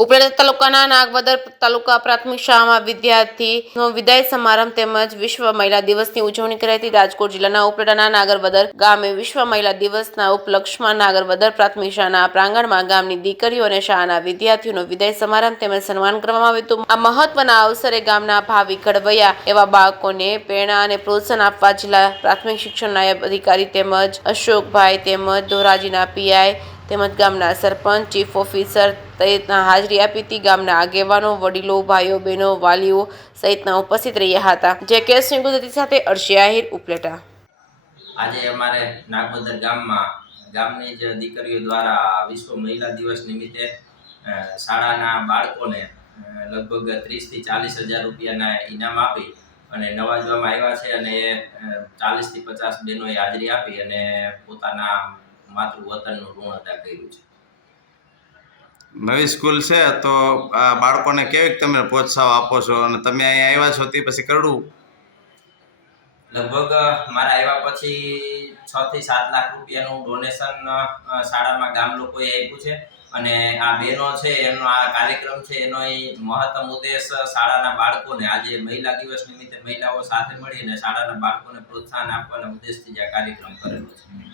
ઉપલેટા તાલુકાના નાગવદર તાલુકા પ્રાથમિક શાળામાં વિદ્યાર્થીનો વિદાય સમારંભ તેમજ વિશ્વ મહિલા દિવસની ઉજવણી કરાઈ હતી। રાજકોટ જિલ્લાના ઉપલેટાના નાગરવદર ગામે વિશ્વ મહિલા દિવસના ઉપલક્ષમાં નાગરવદર પ્રાથમિક શાળાના પ્રાંગણમાં ગામની દીકરીઓ અને શાળાના વિદ્યાર્થીઓનો વિદાય સમારંભ તેમજ સન્માન કરવામાં આવ્યું હતું। આ મહત્વના અવસરે ગામના ભાવિ ઘડવૈયા એવા બાળકોને પ્રેરણા અને પ્રોત્સાહન આપવા જિલ્લા પ્રાથમિક શિક્ષણ નાયબ અધિકારી તેમજ અશોકભાઈ તેમજ ધોરાજીના પીઆઈ તેમજ ગામના સરપંચ ચીફ ઓફિસર સહિતના હાજરી આપી હતી। ગામના આગેવાનો વડીલો ભાઈઓ બહેનો વાલીઓ સહિતના ઉપસ્થિત રહ્યા હતા। જે કેસની ગુજરાતી સાથે અર્શી આહિર ઉપલેટા। આજે અમારે નાગવદર ગામની જ દીકરીઓ દ્વારા વિશ્વ મહિલા દિવસ નિમિત્તે શાળાના બાળકોને લગભગ 30 થી 40 હજાર રૂપિયાના ઇનામ આપી અને નવાજવામાં આવ્યા છે અને 40 થી 50 બહેનોએ હાજરી આપી અને પોતાના માતૃવતનનું ઋણ અદા કર્યું છે। નવી સ્કૂલ છે તો આ બાળકોને કેવી તમે પ્રોત્સાહન આપો છો અને તમે અહીંયા આવ્યા છો તે પછી કરડું લગભગ મારા આવ્યા પછી 6 થી 7 લાખ રૂપિયાનું ડોનેશન શાળામાં ગામ લોકોએ આપ્યું છે અને આ બહેનો છે એનો આ કાર્યક્રમ છે એનો મહત્તમ ઉદ્દેશ શાળાના બાળકોને આજે મહિલા દિવસ નિમિત્તે મહિલાઓ સાથે મળીને શાળાના બાળકોને પ્રોત્સાહન આપવાના ઉદ્દેશથી આ કાર્યક્રમ કરેલો છે।